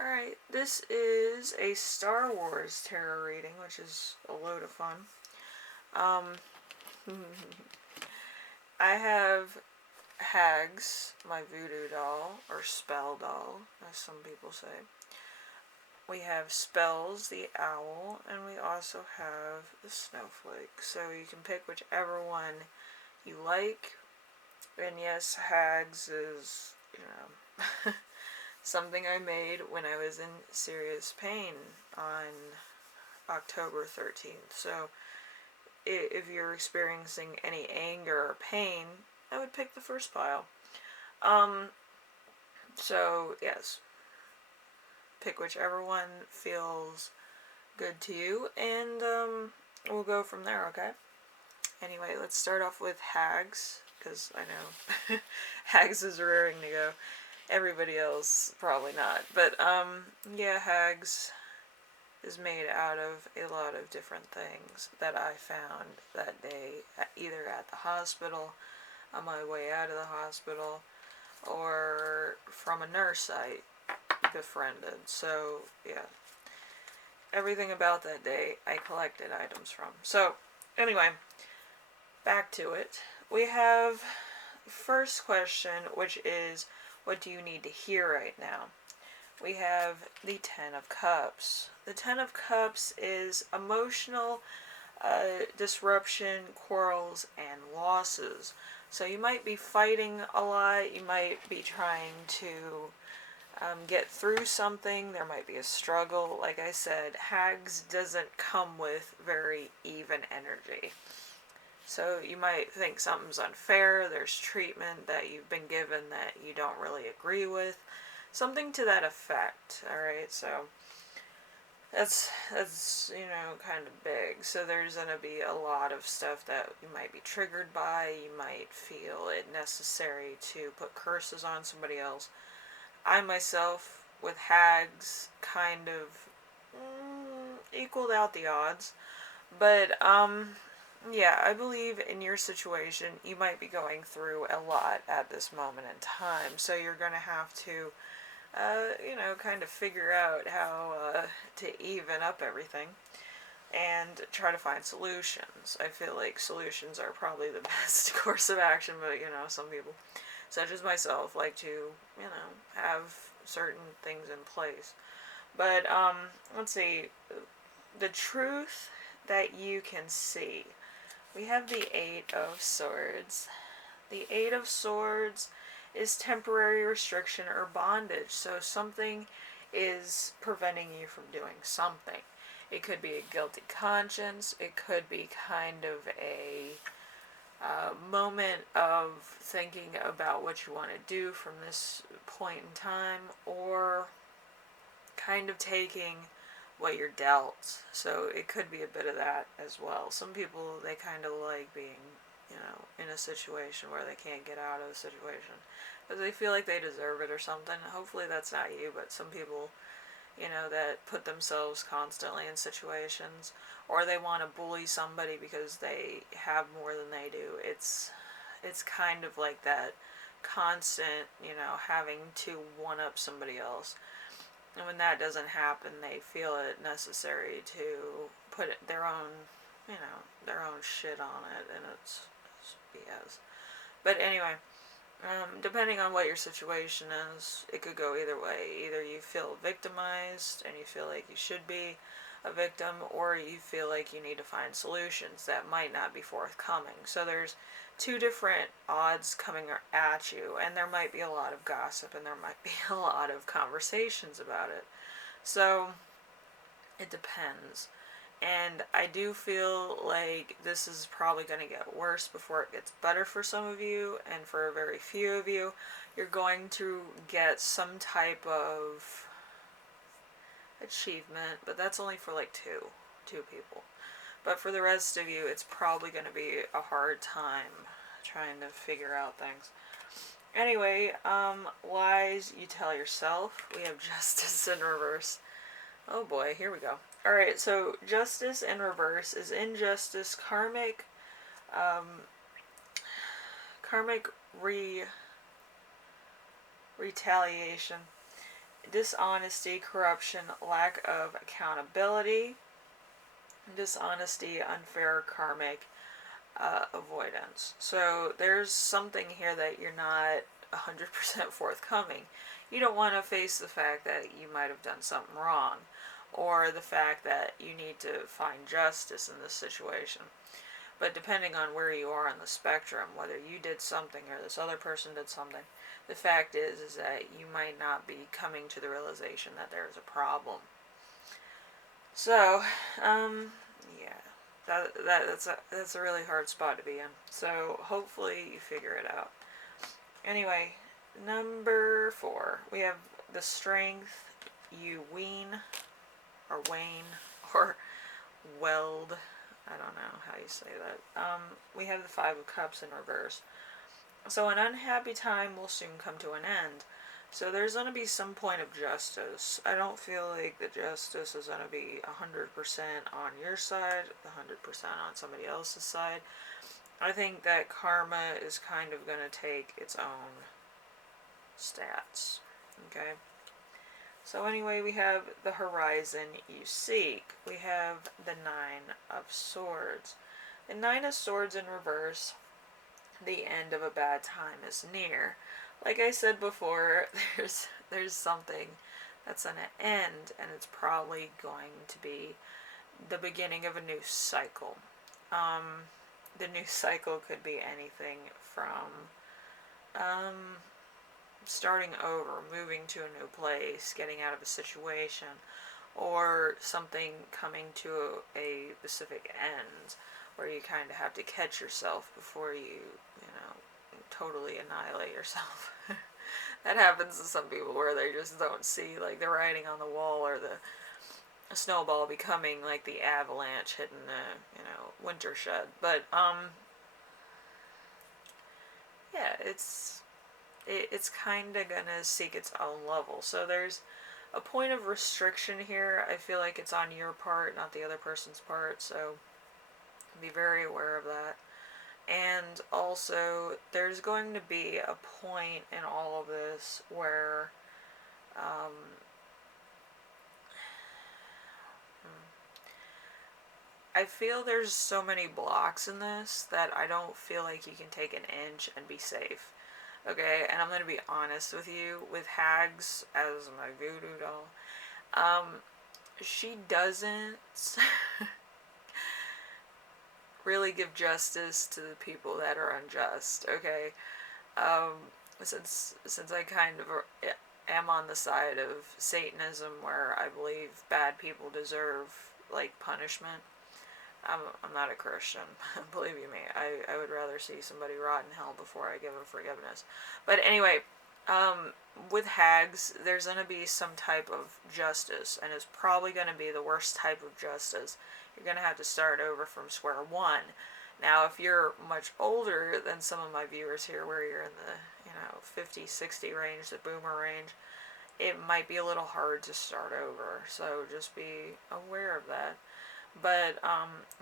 Alright, this is a Star Wars tarot reading, which is a load of fun. I have Hags, my voodoo doll, or spell doll, as some people say. We have Spells, the owl, and we also have the Snowflake. So you can pick whichever one you like. And yes, Hags is, something I made when I was in serious pain on October 13th. So if you're experiencing any anger or pain, I would pick the first pile. So yes, pick whichever one feels good to you, and we'll go from there, okay? Anyway, let's start off with Hags, because I know Hags is raring to go. Everybody else probably not, but yeah, Hags is made out of a lot of different things that I found that day, either at the hospital, on my way out of the hospital, or from a nurse I befriended. So yeah, everything about that day I collected items from. So anyway, back to it. We have first question, which is, what do you need to hear right now? We have the Ten of Cups. The Ten of Cups is emotional disruption, quarrels, and losses. So you might be fighting a lot. You might be trying to get through something. There might be a struggle. Like I said, Hags doesn't come with very even energy. So you might think something's unfair. There's treatment that you've been given that you don't really agree with. Something to that effect, alright? So that's kind of big. So there's going to be a lot of stuff that you might be triggered by. You might feel it necessary to put curses on somebody else. I myself, with Hags, kind of equaled out the odds. But, yeah, I believe in your situation, you might be going through a lot at this moment in time. So you're going to have to kind of figure out how to even up everything and try to find solutions. I feel like solutions are probably the best course of action, but some people, such as myself, like to, have certain things in place. But let's see, the truth that you can see. We have the Eight of Swords. The Eight of Swords is temporary restriction or bondage. So something is preventing you from doing something. It could be a guilty conscience. It could be kind of a moment of thinking about what you want to do from this point in time, or kind of taking what you're dealt. So it could be a bit of that as well. Some people, they kind of like being, in a situation where they can't get out of the situation because they feel like they deserve it or something. Hopefully that's not you, but some people, that put themselves constantly in situations, or they want to bully somebody because they have more than they do. It's kind of like that constant, having to one up somebody else. And when that doesn't happen, they feel it necessary to put their own, their own shit on it, and it's BS. But anyway, depending on what your situation is, it could go either way. Either you feel victimized and you feel like you should be a victim, or you feel like you need to find solutions that might not be forthcoming. So there's two different odds coming at you, and there might be a lot of gossip and there might be a lot of conversations about it. So it depends. And I do feel like this is probably going to get worse before it gets better for some of you, and for a very few of you, you're going to get some type of achievement, but that's only for like two people. But for the rest of you, it's probably going to be a hard time trying to figure out things. Anyway, lies you tell yourself. We have Justice in reverse. Oh boy, here we go. Alright, so Justice in reverse is injustice, karmic retaliation. dishonesty, corruption, lack of accountability, dishonesty, unfair, karmic, avoidance. So there's something here that you're not 100% forthcoming. You don't want to face the fact that you might have done something wrong, or the fact that you need to find justice in this situation. But depending on where you are on the spectrum, whether you did something or this other person did something, the fact is that you might not be coming to the realization that there is a problem. So, yeah, that's a really hard spot to be in. So hopefully you figure it out. Anyway, number 4, we have the strength. You wean, or wane, or weld. I don't know how you say that. We have the 5 of Cups in reverse. So an unhappy time will soon come to an end. So there's going to be some point of justice. I don't feel like the justice is going to be 100% on your side, 100% on somebody else's side. I think that karma is kind of going to take its own stats. Okay? So anyway, we have the horizon you seek. We have the 9 of Swords. The 9 of Swords in reverse, the end of a bad time is near. Like I said before, there's something that's going to end, and it's probably going to be the beginning of a new cycle. The new cycle could be anything from starting over, moving to a new place, getting out of a situation, or something coming to a specific end, where you kind of have to catch yourself before you totally annihilate yourself. That happens to some people where they just don't see, like, the writing on the wall, or the snowball becoming like the avalanche hitting the winter shed. But yeah, it's kind of gonna seek its own level. So there's a point of restriction here. I feel like it's on your part, not the other person's part, so be very aware of that. And also, there's going to be a point in all of this where I feel there's so many blocks in this that I don't feel like you can take an inch and be safe. Okay, and I'm going to be honest with you, with Hags as my voodoo doll, she doesn't really give justice to the people that are unjust, okay? Since I kind of am on the side of Satanism, where I believe bad people deserve, like, punishment, I'm not a Christian. Believe you me, I would rather see somebody rot in hell before I give them forgiveness. But anyway, with Hags, there's going to be some type of justice, and it's probably going to be the worst type of justice. You're going to have to start over from square one. Now, if you're much older than some of my viewers here, where you're in the 50, 60 range, the boomer range, it might be a little hard to start over. So just be aware of that. But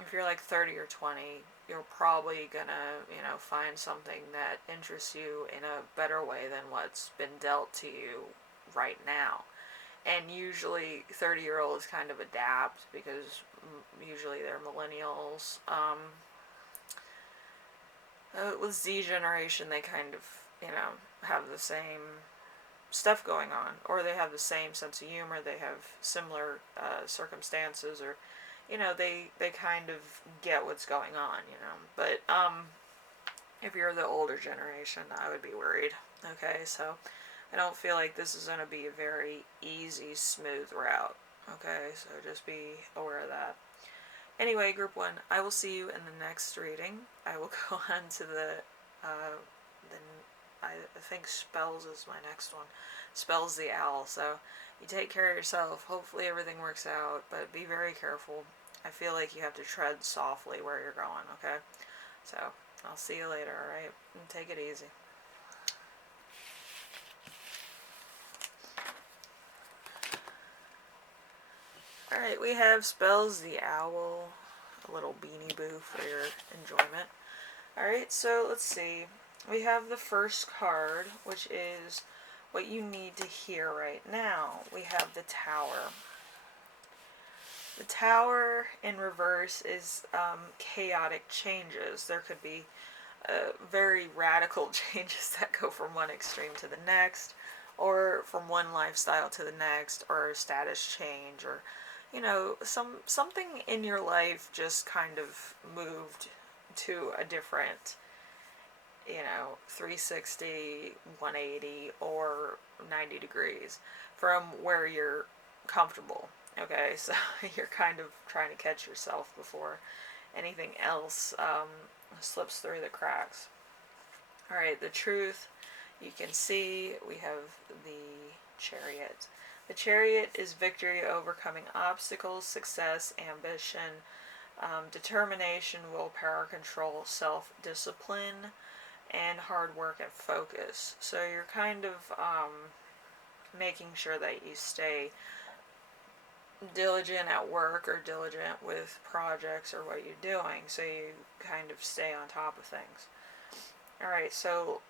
if you're like 30 or 20, you're probably gonna, find something that interests you in a better way than what's been dealt to you right now. And usually 30-year-olds kind of adapt, because usually they're millennials. With Z generation, they kind of, have the same stuff going on, or they have the same sense of humor, they have similar circumstances, or they kind of get what's going on, But if you're the older generation, I would be worried. Okay, so I don't feel like this is going to be a very easy, smooth route. Okay, so just be aware of that. Anyway, group 1, I will see you in the next reading. I will go on to I think Spells is my next one. Spells the Owl. So you take care of yourself. Hopefully everything works out, but be very careful. I feel like you have to tread softly where you're going, okay? So I'll see you later, alright? And take it easy. Alright, we have Spells the Owl. A little beanie boo for your enjoyment. Alright, so let's see. We have the first card, which is what you need to hear right now. We have the Tower. The Tower in reverse is chaotic changes. There could be very radical changes that go from one extreme to the next, or from one lifestyle to the next, or a status change, or something in your life just kind of moved to a different 360, 180, or 90 degrees from where you're comfortable. Okay, so you're kind of trying to catch yourself before anything else slips through the cracks. Alright, the Truth. You can see we have the Chariot. The Chariot is victory, overcoming obstacles, success, ambition, determination, willpower, control, self-discipline, and hard work and focus. So you're kind of making sure that you stay diligent at work or diligent with projects or what you're doing, so you kind of stay on top of things. Alright, so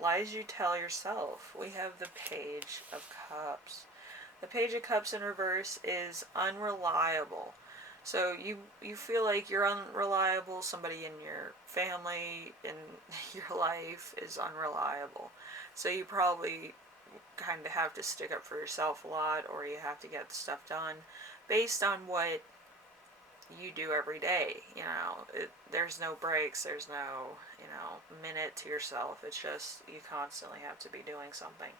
lies you tell yourself. We have the Page of Cups. The Page of Cups in reverse is unreliable. So you feel like you're unreliable, somebody in your family, in your life is unreliable. So you probably kind of have to stick up for yourself a lot, or you have to get stuff done based on what you do every day. There's no breaks, there's no, minute to yourself. It's just you constantly have to be doing something.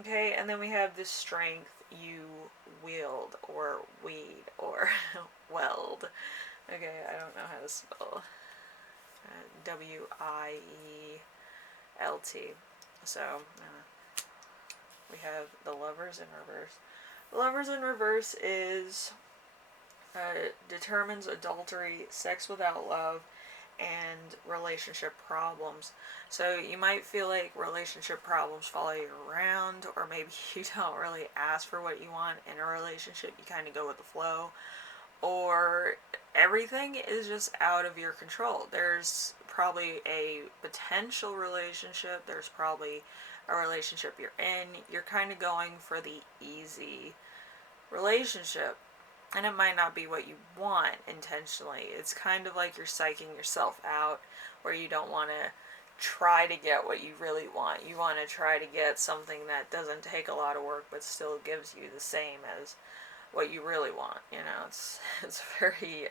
Okay, and then we have the Strength you wield, or weed, or weld. Okay, I don't know how to spell W-I-E-L-T. So, we have the Lovers in reverse. The Lovers in reverse is determines adultery, sex without love, and relationship problems. So you might feel like relationship problems follow you around, or maybe you don't really ask for what you want in a relationship, you kind of go with the flow, or everything is just out of your control. There's probably a potential relationship, there's probably a relationship you're in, you're kind of going for the easy relationship, and it might not be what you want intentionally. It's kind of like you're psyching yourself out, where you don't want to try to get what you really want. You want to try to get something that doesn't take a lot of work but still gives you the same as what you really want. It's very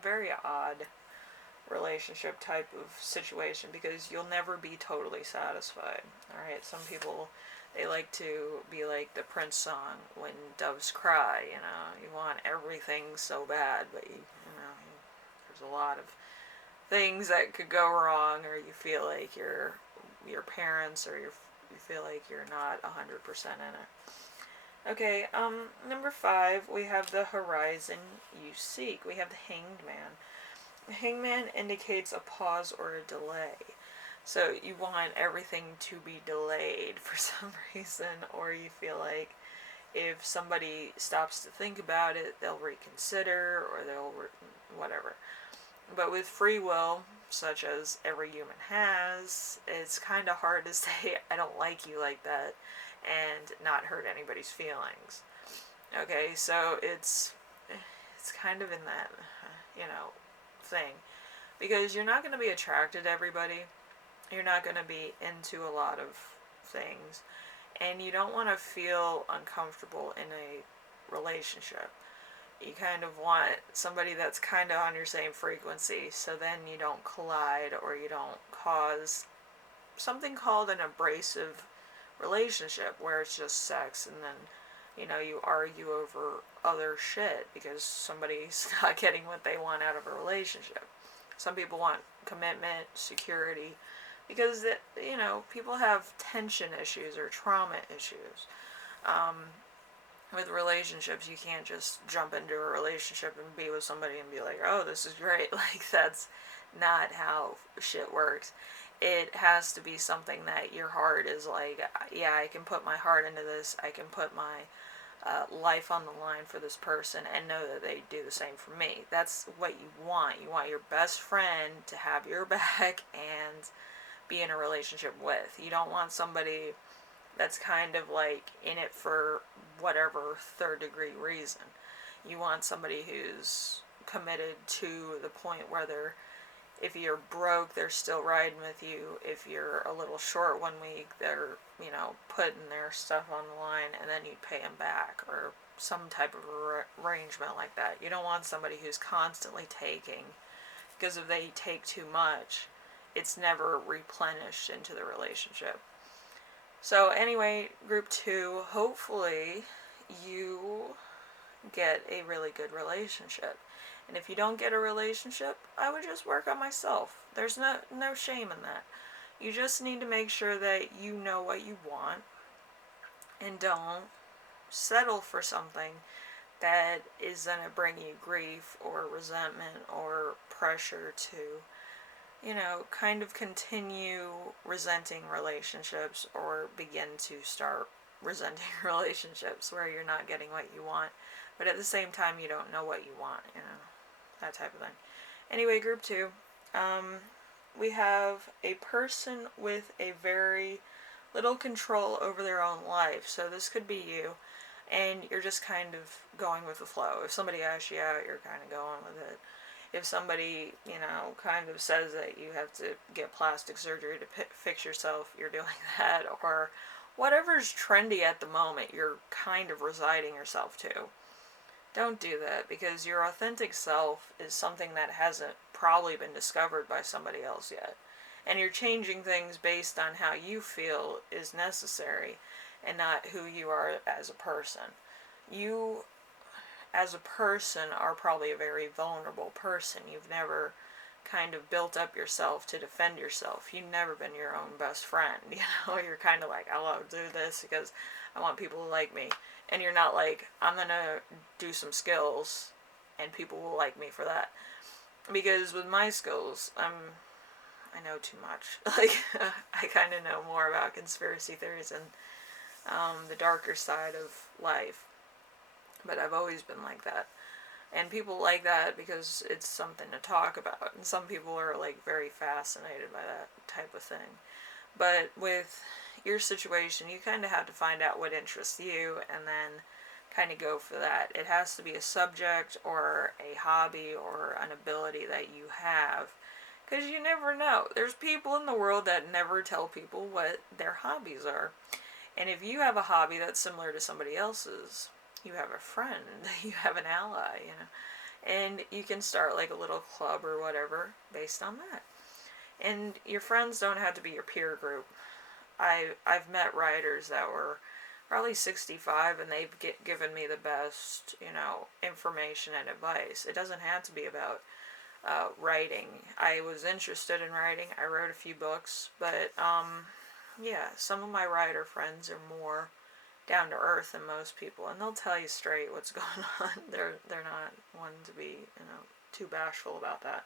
very odd relationship type of situation, because you'll never be totally satisfied. Alright, some people, they like to be like the Prince song, When Doves Cry. You want everything so bad, but there's a lot of things that could go wrong, or you feel like your parents, or you feel like you're not 100% in it. Okay, number 5, we have the Horizon you seek. We have the Hanged Man. The Hangman indicates a pause or a delay. So you want everything to be delayed for some reason, or you feel like if somebody stops to think about it, they'll reconsider, or they'll whatever. But with free will, such as every human has, it's kind of hard to say, I don't like you like that, and not hurt anybody's feelings. Okay, so it's kind of in that, thing. Because you're not going to be attracted to everybody. You're not going to be into a lot of things. And you don't want to feel uncomfortable in a relationship. You kind of want somebody that's kind of on your same frequency, so then you don't collide, or you don't cause something called an abrasive relationship, where it's just sex, and then you argue over other shit because somebody's not getting what they want out of a relationship. Some people want commitment, security, because people have tension issues or trauma issues. With relationships, you can't just jump into a relationship and be with somebody and be like, oh, this is great. Like, that's not how shit works. It has to be something that your heart is like, yeah, I can put my heart into this, I can put my life on the line for this person, and know that they do the same for me. That's what you want. You want your best friend to have your back and be in a relationship with. You don't want somebody that's kind of like in it for whatever third degree reason. You want somebody who's committed to the point where they're, if you're broke, they're still riding with you. If you're a little short one week, they're, you know, putting their stuff on the line and then you pay them back, or some type of arrangement like that. You don't want somebody who's constantly taking, because if they take too much, it's never replenished into the relationship. So anyway, group 2, hopefully you get a really good relationship. And if you don't get a relationship, I would just work on myself. There's no shame in that. You just need to make sure that you know what you want and don't settle for something that is going to bring you grief or resentment or pressure to, you know, kind of continue resenting relationships or begin to start resenting relationships where you're not getting what you want, but at the same time you don't know what you want, you know, that type of thing. Anyway, group 2, we have a person with a very little control over their own life. So this could be you, and you're just kind of going with the flow. If somebody asks you out, you're kind of going with it. If somebody, you know, kind of says that you have to get plastic surgery to fix yourself, you're doing that. Or whatever's trendy at the moment, you're kind of residing yourself to. Don't do that, because your authentic self is something that hasn't probably been discovered by somebody else yet. And you're changing things based on how you feel is necessary and not who you are as a person. You, as a person, are probably a very vulnerable person. You've never kind of built up yourself to defend yourself. You've never been your own best friend. You know, you're kind of like, I'll do this because I want people to like me. And you're not like, I'm going to do some skills and people will like me for that. Because with my skills, I know too much. Like, I kind of know more about conspiracy theories and the darker side of life. But I've always been like that. And people like that because it's something to talk about. And some people are like very fascinated by that type of thing. But with your situation, you kind of have to find out what interests you and then kind of go for that. It has to be a subject or a hobby or an ability that you have, because you never know. There's people in the world that never tell people what their hobbies are. And if you have a hobby that's similar to somebody else's, you have a friend, you have an ally, you know. And you can start like a little club or whatever based on that. And your friends don't have to be your peer group. I've met writers that were probably 65 and they've given me the best, you know, information and advice. It doesn't have to be about writing. I was interested in writing. I wrote a few books, but yeah, some of my writer friends are more down to earth than most people, and they'll tell you straight what's going on. They're not one to be, you know, too bashful about that.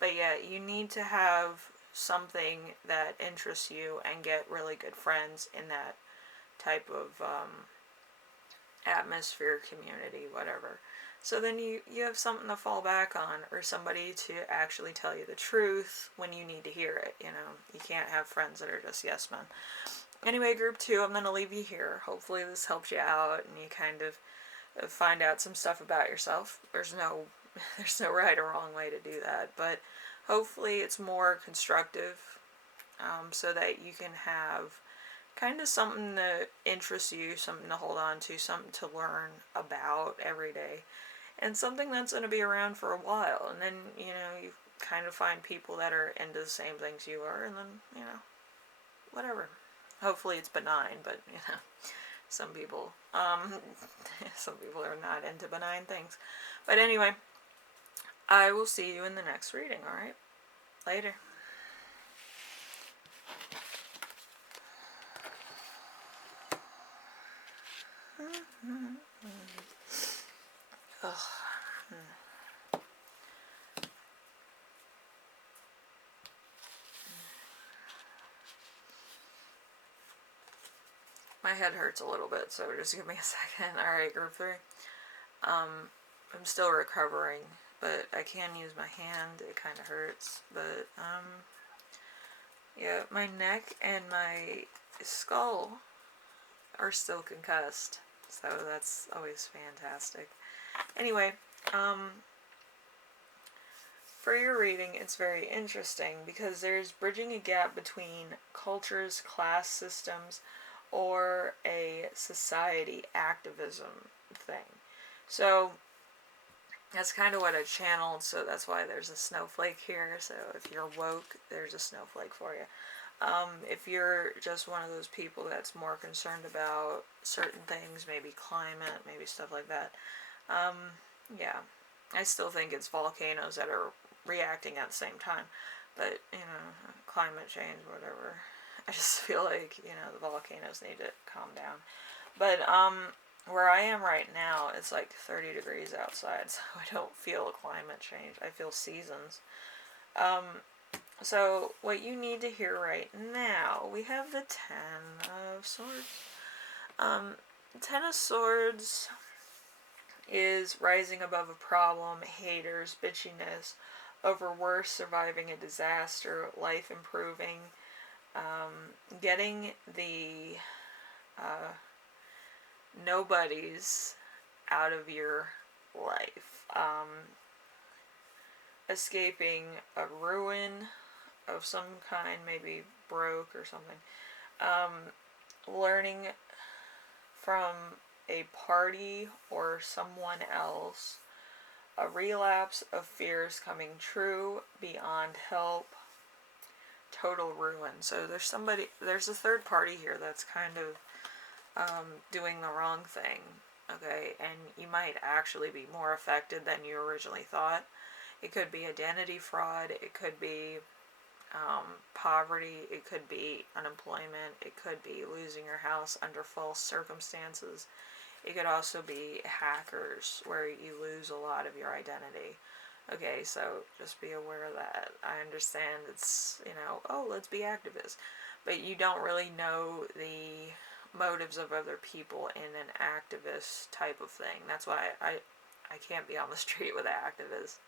But yeah, you need to have something that interests you and get really good friends in that type of atmosphere, community, whatever. So then you have something to fall back on, or somebody to actually tell you the truth when you need to hear it, you know. You can't have friends that are just yes men. Anyway, group 2, I'm going to leave you here. Hopefully this helps you out and you kind of find out some stuff about yourself. There's no right or wrong way to do that, but hopefully it's more constructive, so that you can have kind of something that interests you, something to hold on to, something to learn about every day, and something that's going to be around for a while. And then, you know, you kind of find people that are into the same things you are, and then, you know, whatever. Hopefully it's benign, but, you know, some people are not into benign things. But anyway, I will see you in the next reading, alright? Later. Ugh. My head hurts a little bit, so just give me a second. Alright, group 3. I'm still recovering, but I can use my hand. It kind of hurts, but, yeah, my neck and my skull are still concussed. So that's always fantastic. Anyway, for your reading, it's very interesting because there's bridging a gap between cultures, class systems, or a society activism thing. So that's kind of what I channeled, so that's why there's a snowflake here. So if you're woke, there's a snowflake for you. If you're just one of those people that's more concerned about certain things, maybe climate, maybe stuff like that, yeah, I still think it's volcanoes that are reacting at the same time. But, climate change, whatever. I just feel like, the volcanoes need to calm down. But, where I am right now, it's like 30 degrees outside, so I don't feel a climate change. I feel seasons. So, what you need to hear right now, we have the Ten of Swords. Ten of Swords is rising above a problem, haters, bitchiness, overworth, surviving a disaster, life improving, getting the nobodies out of your life, escaping a ruin of some kind, maybe broke or something, learning from a party or someone else, a relapse of fears coming true, beyond help, total ruin. So there's a third party here that's kind of doing the wrong thing, okay, and you might actually be more affected than you originally thought. It could be identity fraud, it could be poverty, it could be unemployment, it could be losing your house under false circumstances. It could also be hackers, where you lose a lot of your identity. Okay, so just be aware of that. I understand it's, oh, let's be activists. But you don't really know the motives of other people in an activist type of thing. That's why I can't be on the street with activists.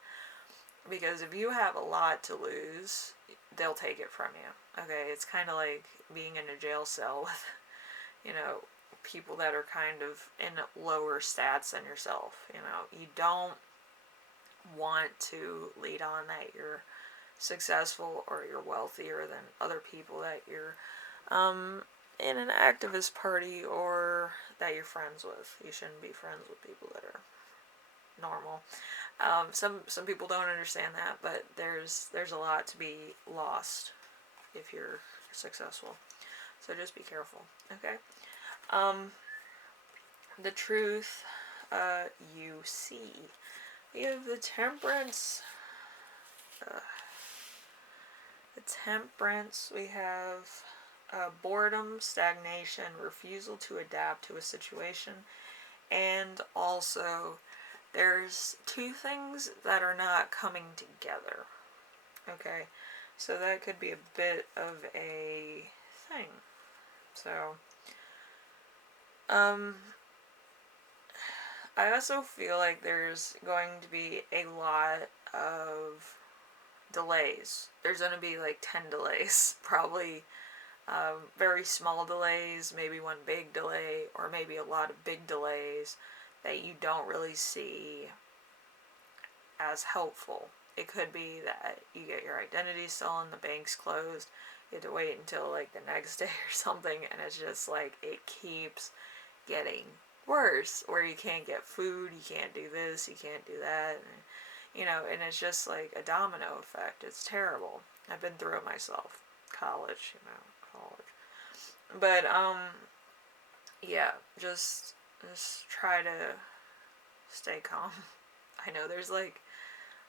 Because if you have a lot to lose, they'll take it from you. Okay, it's kind of like being in a jail cell with, people that are kind of in lower stats than yourself. You don't want to lead on that you're successful or you're wealthier than other people that you're in an activist party or that you're friends with. You shouldn't be friends with people that are normal. Some people don't understand that, but there's a lot to be lost if you're successful. So just be careful, okay? The truth you see. We have the Temperance. We have boredom, stagnation, refusal to adapt to a situation, and also there's two things that are not coming together. Okay, so that could be a bit of a thing. So, I also feel like there's going to be a lot of delays. There's going to be like 10 delays, probably very small delays, maybe one big delay, or maybe a lot of big delays that you don't really see as helpful. It could be that you get your identity stolen, the bank's closed, you have to wait until like the next day or something, and it's just like it keeps getting worse, where you can't get food, you can't do this, you can't do that, and it's just like a domino effect. It's terrible. I've been through it myself. College. But yeah, just try to stay calm. I know there's like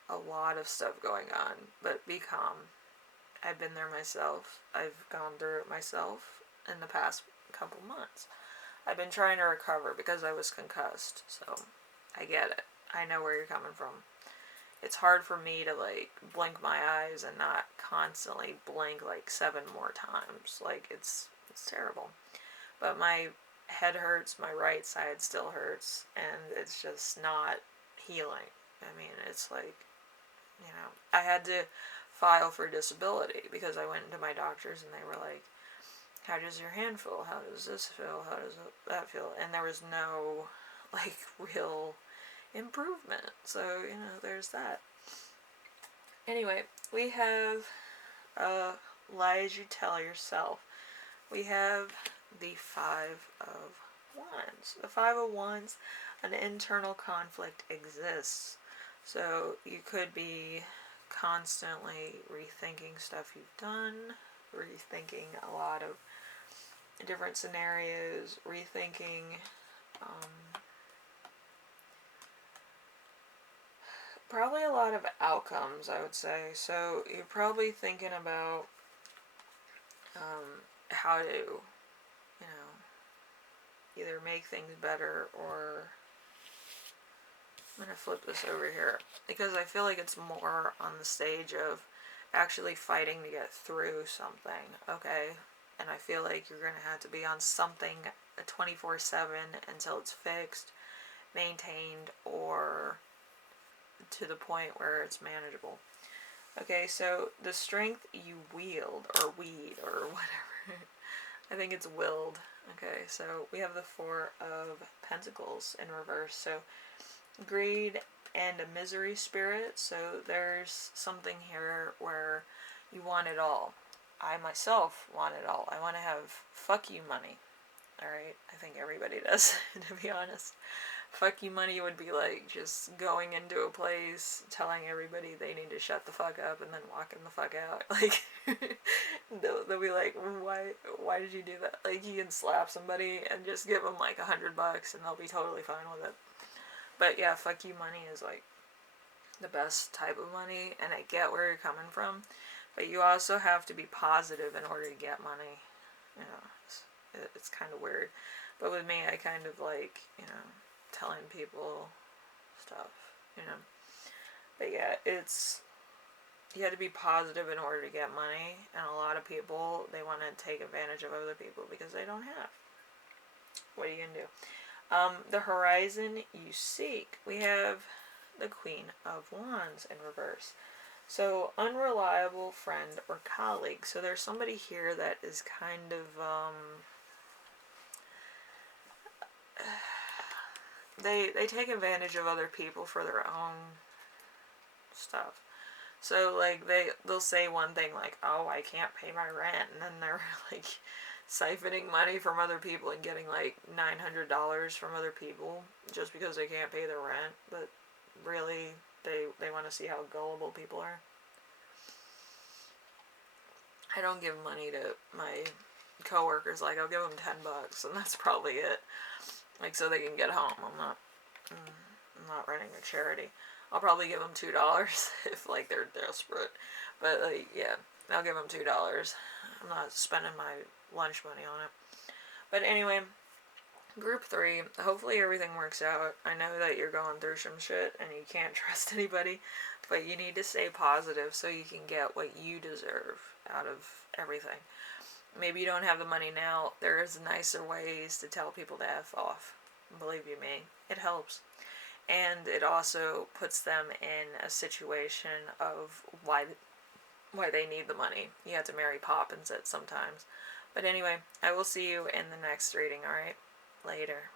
a lot of stuff going on, but be calm. I've been there myself. I've gone through it myself in the past couple months. I've been trying to recover because I was concussed, so I get it. I know where you're coming from. It's hard for me to like blink my eyes and not constantly blink like 7 more times. Like it's terrible. But my head hurts, my right side still hurts, and it's just not healing. I mean, it's like, I had to file for disability because I went into my doctors and they were like, how does your hand feel? How does this feel? How does that feel? And there was no, like, real improvement. So, you know, there's that. Anyway, we have lies you tell yourself. We have the Five of Wands. The Five of Wands, an internal conflict exists. So you could be constantly rethinking stuff you've done, rethinking a lot of different scenarios, rethinking probably a lot of outcomes, I would say. So you're probably thinking about how to, you know, either make things better or... I'm going to flip this over here because I feel like it's more on the stage of actually fighting to get through something, okay? And I feel like you're going to have to be on something 24/7 until it's fixed, maintained, or to the point where it's manageable. Okay, so the strength you wield, or weed, or whatever. I think it's willed. Okay, so we have the Four of Pentacles in reverse. So greed and a misery spirit. So there's something here where you want it all. I myself want it all. I want to have fuck you money. Alright, I think everybody does, to be honest. Fuck you money would be like just going into a place, telling everybody they need to shut the fuck up, and then walking the fuck out. Like, they'll be like, why did you do that? Like, you can slap somebody and just give them like $100 and they'll be totally fine with it. But yeah, fuck you money is like the best type of money, and I get where you're coming from, but you also have to be positive in order to get money. You know, it's kind of weird. But with me, I kind of like, you know, telling people stuff, you know. But yeah, you have to be positive in order to get money, and a lot of people, they want to take advantage of other people because they don't have. What are you gonna do? The horizon you seek. We have the Queen of Wands in reverse. So, unreliable friend or colleague. So there's somebody here that is kind of, they take advantage of other people for their own stuff. So, like, they'll say one thing like, oh, I can't pay my rent, and then they're, like, siphoning money from other people and getting, like, $900 from other people just because they can't pay their rent, but really, they want to see how gullible people are. I don't give money to my coworkers. Like, I'll give them $10, and that's probably it. Like, so they can get home. I'm not running a charity. I'll probably give them $2 if, like, they're desperate. But, like, yeah, I'll give them $2. I'm not spending my lunch money on it. But anyway, group 3, hopefully everything works out. I know that you're going through some shit and you can't trust anybody, but you need to stay positive so you can get what you deserve out of everything. Maybe you don't have the money now. There is nicer ways to tell people to F off. Believe you me, it helps. And it also puts them in a situation of why they need the money. You have to Mary Poppins it sometimes. But anyway, I will see you in the next reading, alright? Later.